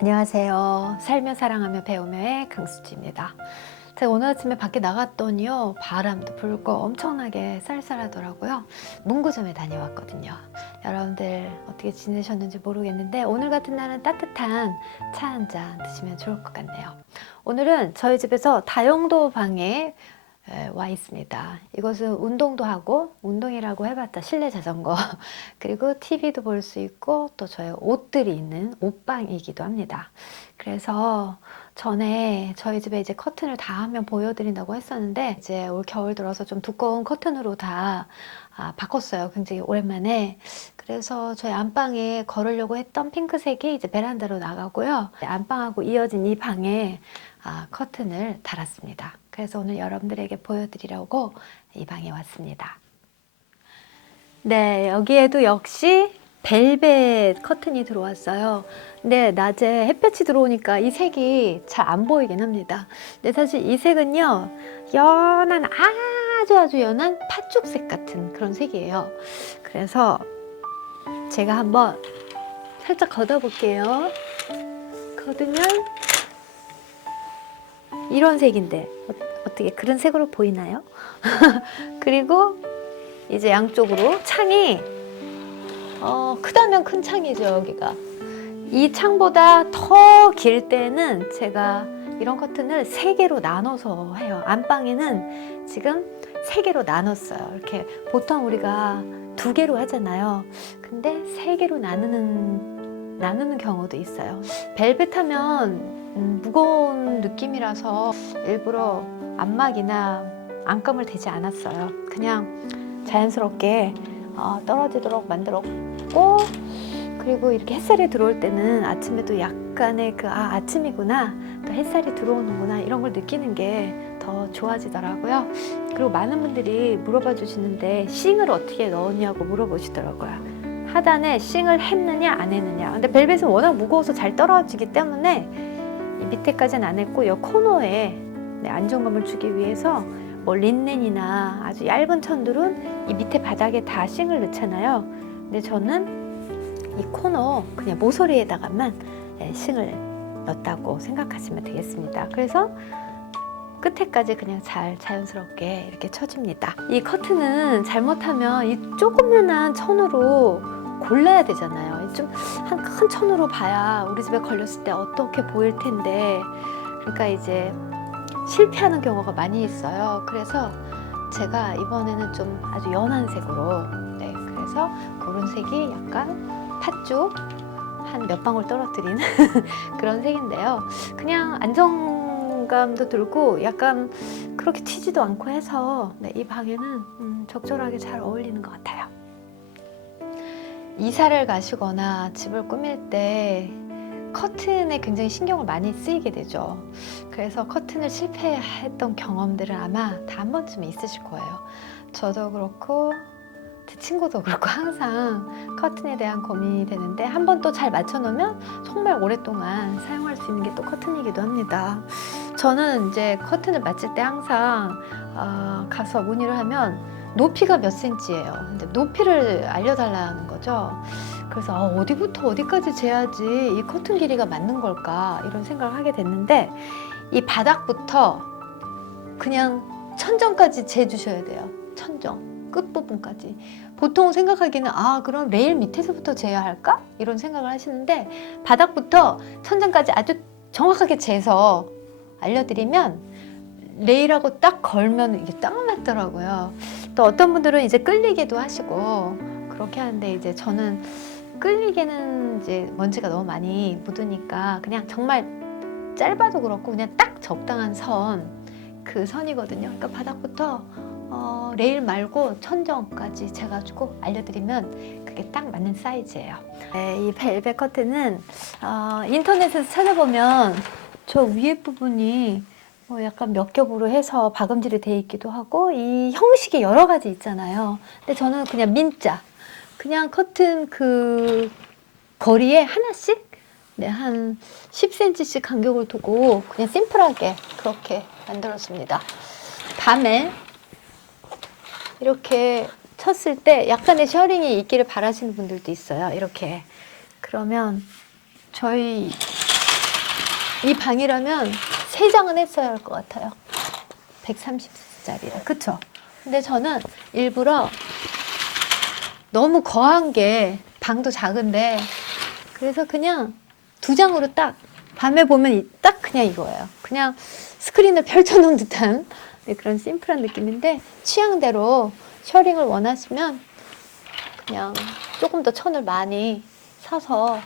안녕하세요. 살며 사랑하며 배우며의 강수지입니다. 제가 오늘 아침에 밖에 나갔더니요, 바람도 불고 엄청나게 쌀쌀하더라고요. 문구점에 다녀왔거든요. 여러분들 어떻게 지내셨는지 모르겠는데 오늘 같은 날은 따뜻한 차 한 잔 드시면 좋을 것 같네요. 오늘은 저희 집에서 다용도 방에 와 있습니다. 이것은 운동도 하고, 운동이라고 해봤자 실내 자전거 그리고 TV도 볼 수 있고 또 저의 옷들이 있는 옷방이기도 합니다. 그래서 전에 저희 집에 이제 커튼을 다 하면 보여드린다고 했었는데 이제 올 겨울 들어서 좀 두꺼운 커튼으로 다 바꿨어요. 굉장히 오랜만에. 그래서 저희 안방에 걸으려고 했던 핑크색이 이제 베란다로 나가고요. 안방하고 이어진 이 방에 커튼을 달았습니다. 그래서 오늘 여러분들에게 보여드리려고 이 방에 왔습니다. 네, 여기에도 역시 벨벳 커튼이 들어왔어요. 근데 낮에 햇볕이 들어오니까 이 색이 잘 안 보이긴 합니다. 근데 사실 이 색은요, 연한 아주 연한 팥죽색 같은 그런 색이에요. 그래서 제가 한번 살짝 걷어볼게요. 걷으면 이런 색인데 어떻게 그런 색으로 보이나요? 그리고 이제 양쪽으로 창이 크다면 큰 창이죠. 여기가 이 창보다 더 길 때는 제가 이런 커튼을 3개로 나눠서 해요. 안방에는 지금 3개로 나눴어요. 이렇게 보통 우리가 2개로 하잖아요. 근데 3개로 나누는 경우도 있어요. 벨벳 하면 무거운 느낌이라서 일부러 안막이나 안감을 대지 않았어요. 그냥 자연스럽게 떨어지도록 만들었고, 그리고 이렇게 햇살이 들어올 때는 아침에도 약간의 아침이구나, 또 햇살이 들어오는구나, 이런 걸 느끼는 게 더 좋아지더라고요. 그리고 많은 분들이 물어봐 주시는데 싱을 어떻게 넣었냐고 물어보시더라고요. 하단에 싱을 했느냐 안 했느냐. 근데 벨벳은 워낙 무거워서 잘 떨어지기 때문에 이 밑에까지는 안 했고, 이 코너에 안정감을 주기 위해서 뭐 린넨이나 아주 얇은 천들은 이 밑에 바닥에 다 싱을 넣잖아요. 근데 저는 이 코너 그냥 모서리에다가만 싱을 넣었다고 생각하시면 되겠습니다. 그래서 끝에까지 그냥 잘 자연스럽게 이렇게 쳐줍니다. 이 커튼은 잘못하면 이 조그만한 천으로 골라야 되잖아요. 좀 한 큰 천으로 봐야 우리 집에 걸렸을 때 어떻게 보일 텐데, 그러니까 이제 실패하는 경우가 많이 있어요. 그래서 제가 이번에는 좀 아주 연한 색으로, 그래서 그런 색이 약간 팥죽 한 몇 방울 떨어뜨리는 그런 색인데요. 그냥 안정감도 들고 약간 그렇게 튀지도 않고 해서 이 방에는 적절하게 잘 어울리는 것 같아요. 이사를 가시거나 집을 꾸밀 때 커튼에 굉장히 신경을 많이 쓰이게 되죠. 그래서 커튼을 실패했던 경험들은 아마 다 한 번쯤 있으실 거예요. 저도 그렇고 제 친구도 그렇고 항상 커튼에 대한 고민이 되는데, 한 번 또 잘 맞춰놓으면 정말 오랫동안 사용할 수 있는 게 또 커튼이기도 합니다. 저는 이제 커튼을 맞출 때 항상 가서 문의를 하면 높이가 몇 센치예요. 근데 높이를 알려달라는 거죠. 그래서 어디부터 어디까지 재야지 이 커튼 길이가 맞는 걸까, 이런 생각을 하게 됐는데, 이 바닥부터 그냥 천정까지 재주셔야 돼요. 천정 끝부분까지. 보통 생각하기에는 그럼 레일 밑에서부터 재야 할까? 이런 생각을 하시는데, 바닥부터 천정까지 아주 정확하게 재서 알려드리면 레일하고 딱 걸면 이게 딱 맞더라고요. 또 어떤 분들은 이제 끌리기도 하시고 그렇게 하는데, 이제 저는 끌리기는 이제 먼지가 너무 많이 묻으니까 그냥 정말 짧아도 그렇고 그냥 딱 적당한 그 선이거든요. 그러니까 바닥부터 레일 말고 천정까지 재가지고 알려드리면 그게 딱 맞는 사이즈예요. 이 벨벳 커튼은 인터넷에서 찾아보면 저 위에 부분이 약간 몇 겹으로 해서 박음질이 돼 있기도 하고, 이 형식이 여러 가지 있잖아요. 근데 저는 그냥 민자, 그냥 커튼 그 거리에 하나씩 한 10cm씩 간격을 두고 그냥 심플하게 그렇게 만들었습니다. 밤에 이렇게 쳤을 때 약간의 셔링이 있기를 바라시는 분들도 있어요. 이렇게. 그러면 저희 이 방이라면 3장은 했어야 할 것 같아요. 130짜리라. 그쵸? 근데 저는 일부러 너무 거한 게 방도 작은데 그래서 그냥 2장으로 딱 밤에 보면 딱 그냥 이거예요. 그냥 스크린을 펼쳐놓은 듯한 그런 심플한 느낌인데 취향대로 셔링을 원하시면 그냥 조금 더 천을 많이 사서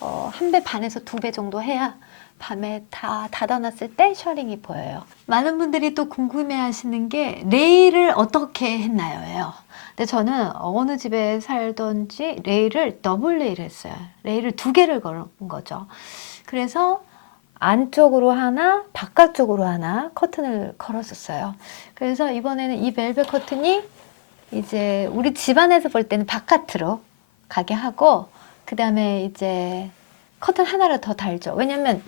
1배 반에서 2배 정도 해야 밤에 다 닫아놨을 때 셔링이 보여요. 많은 분들이 또 궁금해 하시는 게 레일을 어떻게 했나요? 근데 저는 어느 집에 살던지 레일을 더블 레일 했어요. 레일을 2개를 걸은 거죠. 그래서 안쪽으로 하나, 바깥쪽으로 하나 커튼을 걸었었어요. 그래서 이번에는 이 벨벳 커튼이 이제 우리 집안에서 볼 때는 바깥으로 가게 하고 그 다음에 이제 커튼 하나를 더 달죠. 왜냐면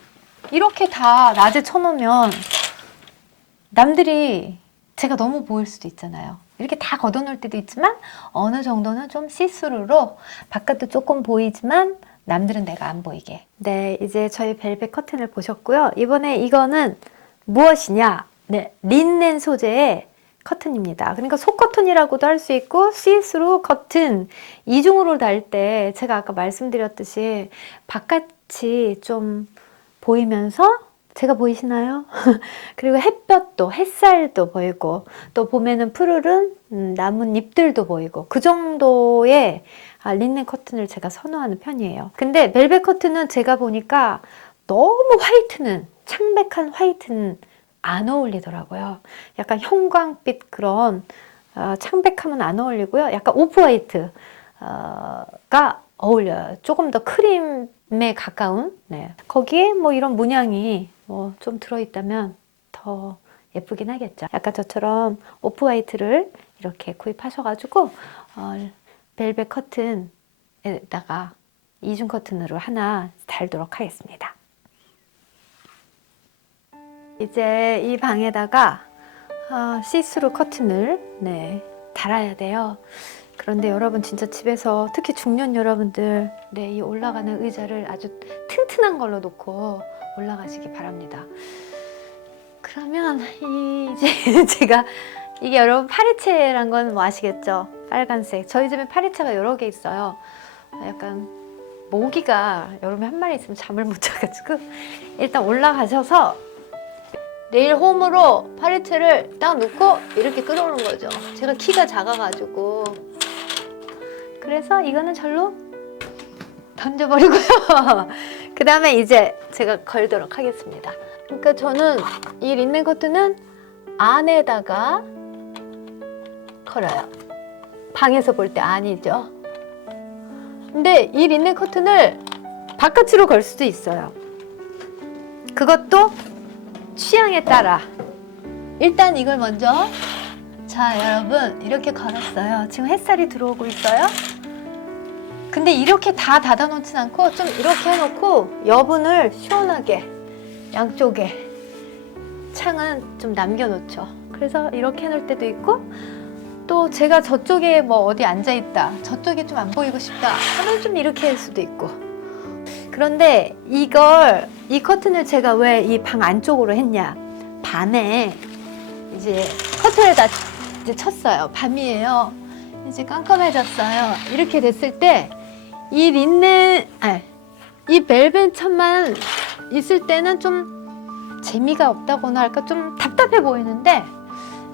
이렇게 다 낮에 쳐놓으면 남들이 제가 너무 보일 수도 있잖아요. 이렇게 다 걷어놓을 때도 있지만 어느 정도는 좀 시스루로 바깥도 조금 보이지만 남들은 내가 안 보이게. 네, 이제 저희 벨벳 커튼을 보셨고요. 이번에 이거는 무엇이냐? 네, 린넨 소재의 커튼입니다. 그러니까 속커튼이라고도 할 수 있고 시스루 커튼 이중으로 달 때 제가 아까 말씀드렸듯이 바깥이 좀 보이면서 제가 보이시나요? 그리고 햇볕도 햇살도 보이고 또 봄에는 푸르른 나뭇잎들도 보이고 그 정도의 린넨 커튼을 제가 선호하는 편이에요. 근데 벨벳 커튼은 제가 보니까 너무 화이트는 창백한 화이트는 안 어울리더라고요. 약간 형광빛 그런 창백함은 안 어울리고요. 약간 오프 화이트가 어울려요. 조금 더 크림에 가까운. 네. 거기에 뭐 이런 문양이 뭐 좀 들어있다면 더 예쁘긴 하겠죠. 약간 저처럼 오프 화이트를 이렇게 구입하셔가지고 벨벳 커튼에다가 이중 커튼으로 하나 달도록 하겠습니다. 이제 이 방에다가 시스루 커튼을 달아야 돼요. 그런데 여러분 진짜 집에서 특히 중년 여러분들 이 올라가는 의자를 아주 튼튼한 걸로 놓고 올라가시기 바랍니다. 그러면 이제 제가 이게 여러분 파리채란 건 뭐 아시겠죠? 빨간색. 저희 집에 파리채가 여러 개 있어요. 약간 모기가 여름에 한 마리 있으면 잠을 못 자가지고 일단 올라가셔서 레일 홈으로 파리채를 딱 놓고 이렇게 끌어오는 거죠. 제가 키가 작아가지고 그래서 이거는 절로 던져버리고요. 그 다음에 이제 제가 걸도록 하겠습니다. 그러니까 저는 이 린넨 커튼은 안에다가 걸어요. 방에서 볼 때 아니죠. 근데 이 린넨 커튼을 바깥으로 걸 수도 있어요. 그것도 취향에 따라. 일단 이걸 먼저 여러분 이렇게 걸었어요. 지금 햇살이 들어오고 있어요. 근데 이렇게 다 닫아 놓진 않고 좀 이렇게 해놓고 여분을 시원하게 양쪽에 창은 좀 남겨 놓죠. 그래서 이렇게 해놓을 때도 있고 또 제가 저쪽에 뭐 어디 앉아 있다 저쪽이 좀 안 보이고 싶다 하면 좀 이렇게 할 수도 있고. 그런데 이 커튼을 제가 왜 이 방 안쪽으로 했냐, 밤에 이제 커튼을 다 이제 쳤어요. 밤이에요. 이제 깜깜해졌어요. 이렇게 됐을 때 이 이 벨벳 천만 있을 때는 좀 재미가 없다고나 할까, 좀 답답해 보이는데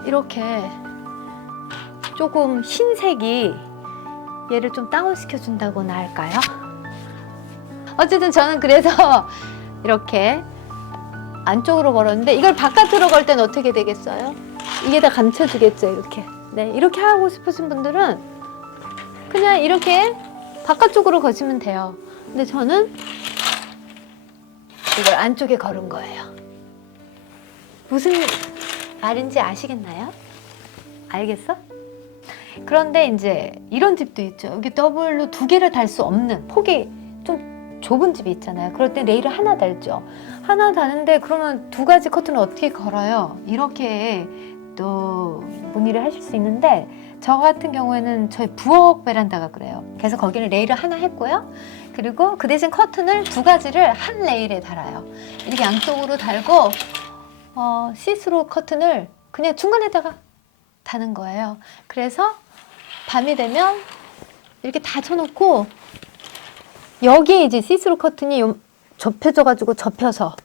이렇게 조금 흰색이 얘를 좀 다운시켜 준다고나 할까요? 어쨌든 저는 그래서 이렇게 안쪽으로 걸었는데 이걸 바깥으로 걸 땐 어떻게 되겠어요? 이게 다 감춰지겠죠, 이렇게. 네, 이렇게 하고 싶으신 분들은 그냥 이렇게 바깥쪽으로 거시면 돼요. 근데 저는 이걸 안쪽에 걸은 거예요. 무슨 말인지 아시겠나요? 알겠어? 그런데 이제 이런 집도 있죠. 여기 더블로 2개를 달 수 없는 폭이 좀 좁은 집이 있잖아요. 그럴 때 레일을 하나 달죠. 하나 다는데 그러면 2가지 커튼을 어떻게 걸어요? 이렇게 또 문의를 하실 수 있는데 저 같은 경우에는 저희 부엌 베란다가 그래요. 그래서 거기는 레일을 하나 했고요. 그리고 그 대신 커튼을 두 가지를 한 레일에 달아요. 이렇게 양쪽으로 달고 시스루 커튼을 그냥 중간에다가 다는 거예요. 그래서 밤이 되면 이렇게 다 쳐놓고 여기에 이제 시스루 커튼이 접혀져가지고 접혀서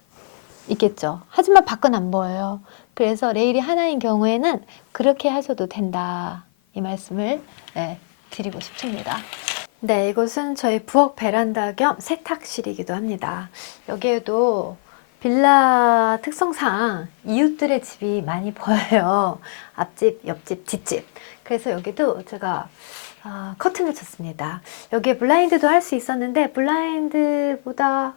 있겠죠. 하지만 밖은 안 보여요. 그래서 레일이 하나인 경우에는 그렇게 하셔도 된다. 이 말씀을 드리고 싶습니다. 네, 이곳은 저희 부엌 베란다 겸 세탁실이기도 합니다. 여기에도 빌라 특성상 이웃들의 집이 많이 보여요. 앞집, 옆집, 뒷집. 그래서 여기도 제가 커튼을 쳤습니다. 여기에 블라인드도 할 수 있었는데 블라인드보다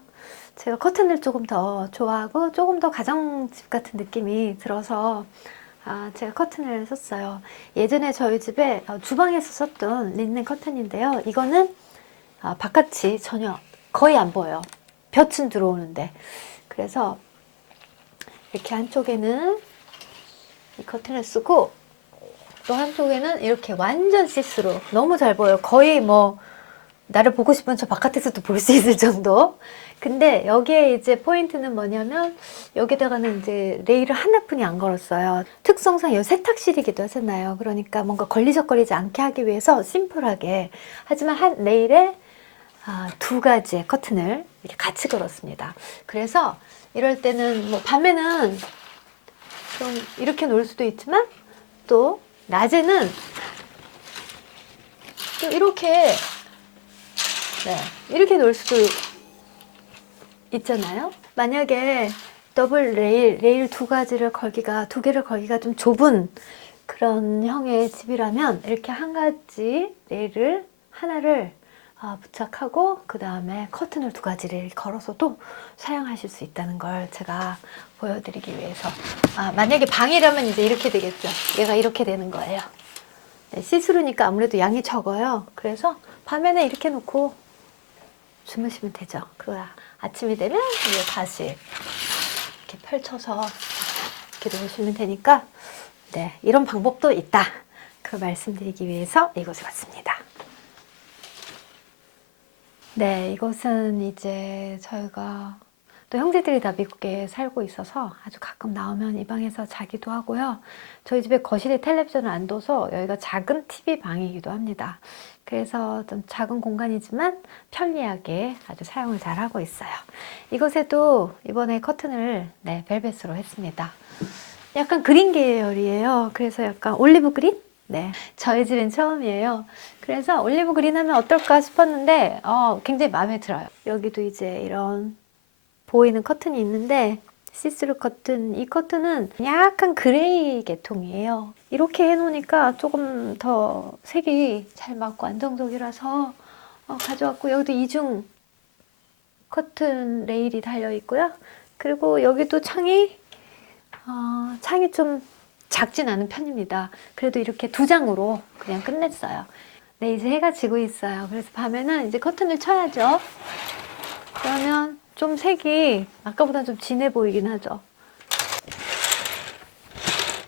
제가 커튼을 조금 더 좋아하고 조금 더 가정집 같은 느낌이 들어서 제가 커튼을 썼어요. 예전에 저희 집에 주방에서 썼던 린넨 커튼인데요. 이거는 바깥이 전혀 거의 안 보여요. 볕은 들어오는데. 그래서 이렇게 한쪽에는 이 커튼을 쓰고 또 한쪽에는 이렇게 완전 시스루. 너무 잘 보여요. 거의 뭐 나를 보고 싶으면 저 바깥에서도 볼 수 있을 정도. 근데 여기에 이제 포인트는 뭐냐면 여기다가는 이제 레일을 하나뿐이 안 걸었어요. 특성상 여기 세탁실이기도 하잖아요. 그러니까 뭔가 걸리적거리지 않게 하기 위해서 심플하게. 하지만 한 레일에 두 가지의 커튼을 이렇게 같이 걸었습니다. 그래서 이럴 때는 뭐 밤에는 좀 이렇게 놓을 수도 있지만 또 낮에는 또 이렇게 이렇게 놓을 수도 있잖아요. 만약에 더블 레일 두 개를 걸기가 좀 좁은 그런 형의 집이라면 이렇게 한 가지 레일을 하나를 부착하고 그 다음에 커튼을 두 가지를 걸어서도 사용하실 수 있다는 걸 제가 보여드리기 위해서. 만약에 방이라면 이제 이렇게 되겠죠. 얘가 이렇게 되는 거예요. 시스루니까 아무래도 양이 적어요. 그래서 밤에는 이렇게 놓고 주무시면 되죠. 아침이 되면 이제 다시 이렇게 펼쳐서 이렇게 놓으시면 되니까 이런 방법도 있다. 그 말씀드리기 위해서 이곳에 왔습니다. 네, 이곳은 이제 저희가 또 형제들이 다 미국에 살고 있어서 아주 가끔 나오면 이 방에서 자기도 하고요. 저희 집에 거실에 텔레비전을 안 둬서 여기가 작은 TV 방이기도 합니다. 그래서 좀 작은 공간이지만 편리하게 아주 사용을 잘 하고 있어요. 이곳에도 이번에 커튼을 벨벳으로 했습니다. 약간 그린 계열이에요. 그래서 약간 올리브 그린? 저희 집엔 처음이에요. 그래서 올리브 그린 하면 어떨까 싶었는데 굉장히 마음에 들어요. 여기도 이제 이런 보이는 커튼이 있는데 시스루 커튼, 이 커튼은 약간 그레이 계통이에요. 이렇게 해놓으니까 조금 더 색이 잘 맞고 안정적이라서 가져왔고, 여기도 이중 커튼 레일이 달려 있고요. 그리고 여기도 창이 좀 작진 않은 편입니다. 그래도 이렇게 두 장으로 그냥 끝냈어요. 네, 이제 해가 지고 있어요. 그래서 밤에는 이제 커튼을 쳐야죠. 그러면 좀 색이 아까보다 좀 진해 보이긴 하죠.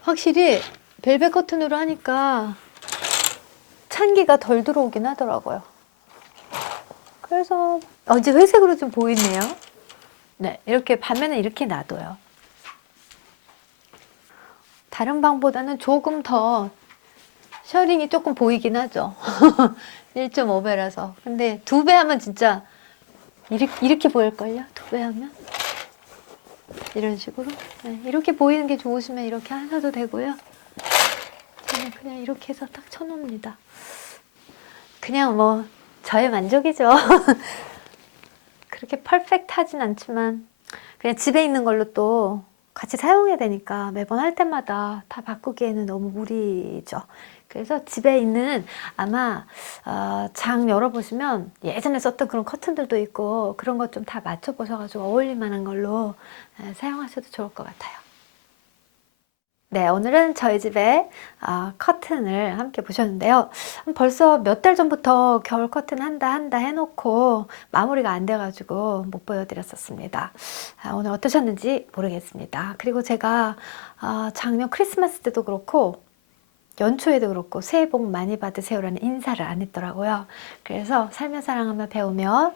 확실히 벨벳 커튼으로 하니까 찬기가 덜 들어오긴 하더라고요. 그래서 이제 회색으로 좀 보이네요. 네, 이렇게 밤에는 이렇게 놔둬요. 다른 방보다는 조금 더 셔링이 조금 보이긴 하죠. 1.5배라서. 근데 2배 하면 진짜 이렇게 보일걸요? 2배 하면? 이런 식으로. 이렇게 보이는 게 좋으시면 이렇게 하셔도 되고요. 저는 그냥 이렇게 해서 딱 쳐놓습니다. 그냥 뭐 저의 만족이죠. 그렇게 퍼펙트하진 않지만 그냥 집에 있는 걸로 또 같이 사용해야 되니까 매번 할 때마다 다 바꾸기에는 너무 무리죠. 그래서 집에 있는 아마 장 열어보시면 예전에 썼던 그런 커튼들도 있고 그런 것 좀 다 맞춰보셔가지고 어울릴 만한 걸로 사용하셔도 좋을 것 같아요. 네, 오늘은 저희 집에 커튼을 함께 보셨는데요. 벌써 몇 달 전부터 겨울 커튼 한다 해놓고 마무리가 안 돼가지고 못 보여드렸었습니다. 오늘 어떠셨는지 모르겠습니다. 그리고 제가 작년 크리스마스 때도 그렇고 연초에도 그렇고 새해 복 많이 받으세요라는 인사를 안 했더라고요. 그래서 살며 사랑하며 배우며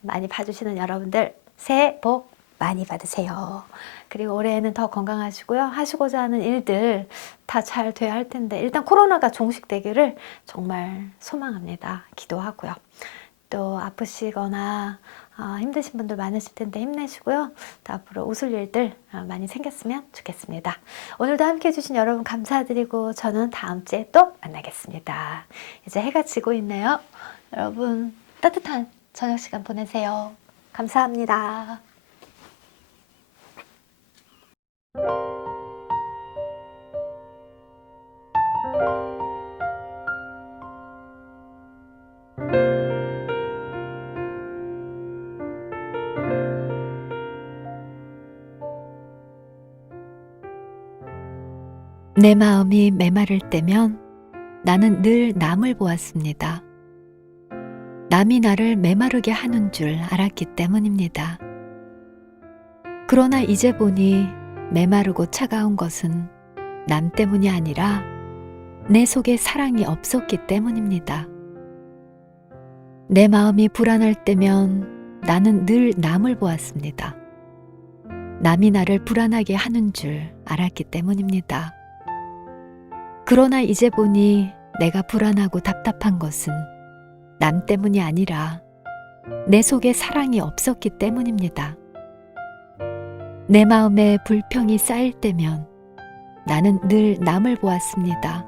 많이 봐주시는 여러분들 새해 복 많이 받으세요. 그리고 올해에는 더 건강하시고요. 하시고자 하는 일들 다 잘 돼야 할 텐데 일단 코로나가 종식되기를 정말 소망합니다. 기도하고요. 또 아프시거나 힘드신 분들 많으실 텐데 힘내시고요. 또 앞으로 웃을 일들 많이 생겼으면 좋겠습니다. 오늘도 함께 해주신 여러분 감사드리고 저는 다음 주에 또 만나겠습니다. 이제 해가 지고 있네요. 여러분 따뜻한 저녁 시간 보내세요. 감사합니다. 내 마음이 메마를 때면 나는 늘 남을 보았습니다. 남이 나를 메마르게 하는 줄 알았기 때문입니다. 그러나 이제 보니 메마르고 차가운 것은 남 때문이 아니라 내 속에 사랑이 없었기 때문입니다. 내 마음이 불안할 때면 나는 늘 남을 보았습니다. 남이 나를 불안하게 하는 줄 알았기 때문입니다. 그러나 이제 보니 내가 불안하고 답답한 것은 남 때문이 아니라 내 속에 사랑이 없었기 때문입니다. 내 마음에 불평이 쌓일 때면 나는 늘 남을 보았습니다.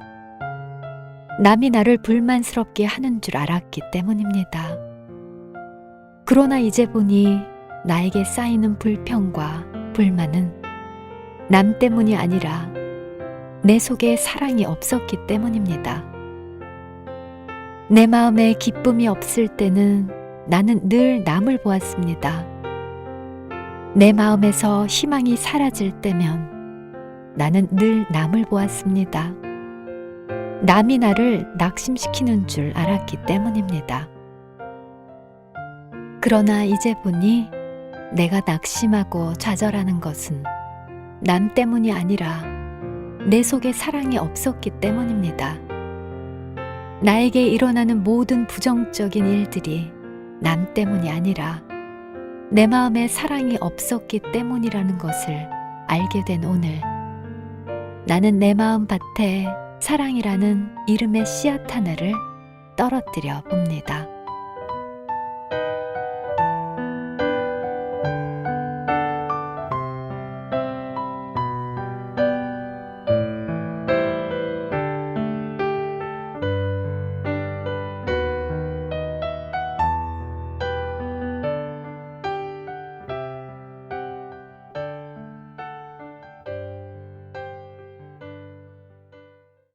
남이 나를 불만스럽게 하는 줄 알았기 때문입니다. 그러나 이제 보니 나에게 쌓이는 불평과 불만은 남 때문이 아니라 내 속에 사랑이 없었기 때문입니다. 내 마음에 기쁨이 없을 때는 나는 늘 남을 보았습니다. 내 마음에서 희망이 사라질 때면 나는 늘 남을 보았습니다. 남이 나를 낙심시키는 줄 알았기 때문입니다. 그러나 이제 보니 내가 낙심하고 좌절하는 것은 남 때문이 아니라 내 속에 사랑이 없었기 때문입니다. 나에게 일어나는 모든 부정적인 일들이 남 때문이 아니라 내 마음에 사랑이 없었기 때문이라는 것을 알게 된 오늘, 나는 내 마음 밭에 사랑이라는 이름의 씨앗 하나를 떨어뜨려 봅니다.